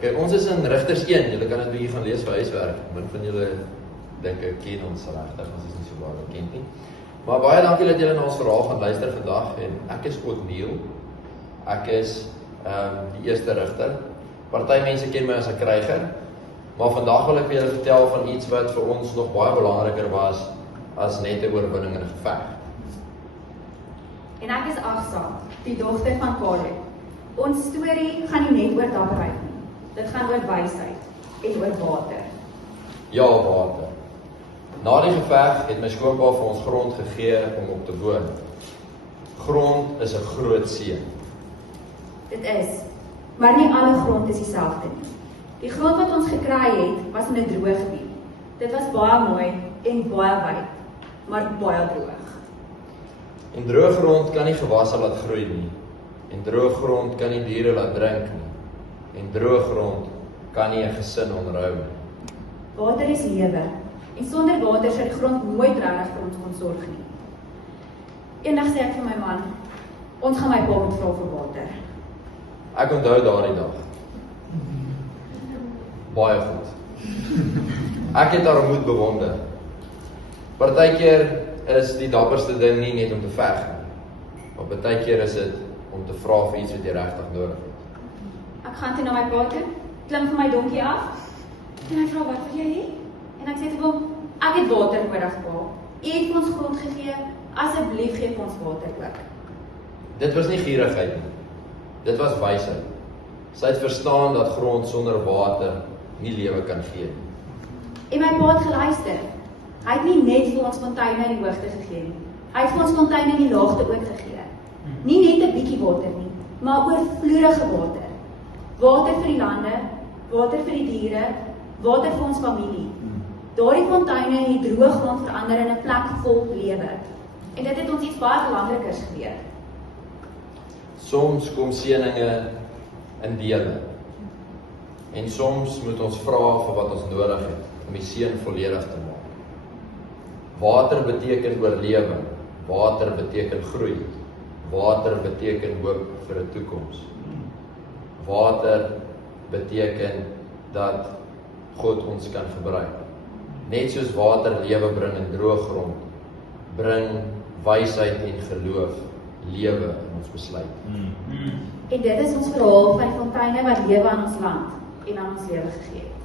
Okay, ons is in Rigters 1, julle kan dit 'n bietjie gaan lees vir huiswerk. Min van julle dink ek ken ons regtig, ons is nie so baie bekend nie. Maar baie dankie dat julle na ons verhaal gaan luister vandag en ek is Otniel. Ek is die eerste rigter. Party mense ken my as 'n kryger, maar vandag wil ek vir julle vertel van iets wat vir ons nog baie belangriker was as net 'n oorwinning in 'n geveg. En ek is Agsa, die dogter van Caleb. Ons storie gaan nie net oor dapperheid nie. Dit gaan oor wysheid en oor water. Ja, water. Na die geveg het my skoonpa vir ons grond gegee om op te woon. Grond is 'n groot seën. Dit is, maar nie alle grond is dieselfde nie. Die grond wat ons gekry het, was in 'n droë gebied. Dit was baie mooi en baie wyd, maar baie droog. En droë grond kan nie gewasse laat groei nie. En droë grond kan nie diere laat drink nie. En droë grond kan nie 'n gesin onderhou nie. Water is lewe, en sonder water sou die grond nooit regtig vir ons kon sorg nie. Eendag sê ek vir my man, ons gaan my pa moet vra vir water. Ek onthou daardie dag. Baie goed. Ek het haar moed bewonder. Partykeer is die dapperste ding nie net om te veg nie, maar partykeer is dit om te vra vir iets wat jy regtig nodig het. Ek gaan toe na my pa toe, klim van my donkie af, en hy vra, wat wil jy hê? En ek sê vir hom, ek het water nodig, pa. U het ons grond gegee, asseblief gee ons water ook. Dit was nie gierigheid nie. Dit was wysheid. Sy het verstaan dat grond sonder water nie lewe kan gee nie. En my pa het geluister. Hy het nie net vir ons fonteine in die hoogte gegee nie. Hy het vir ons fonteine in die laagte ook gegee. Nie net 'n bietjie water nie, maar oorvloedige water. Water vir die lande, water vir die diere, water vir ons familie. Daardie fonteine het die droë grond verander in 'n plek vol lewe. En dit het ons iets baie belangrikers geleer. Soms kom seëninge in dele. En soms moet ons vra vir wat ons nodig het om die seën volledig te maak. Water beteken oorlewing. Water beteken groei. Water beteken hoop vir 'n toekoms. Water beteken dat God ons kan gebruik. Net soos water lewe bring in droë grond, bring wysheid en geloof lewe in ons besluit. En dit is ons verhaal van die fonteine wat lewe aan ons land en aan ons lewe gegee het.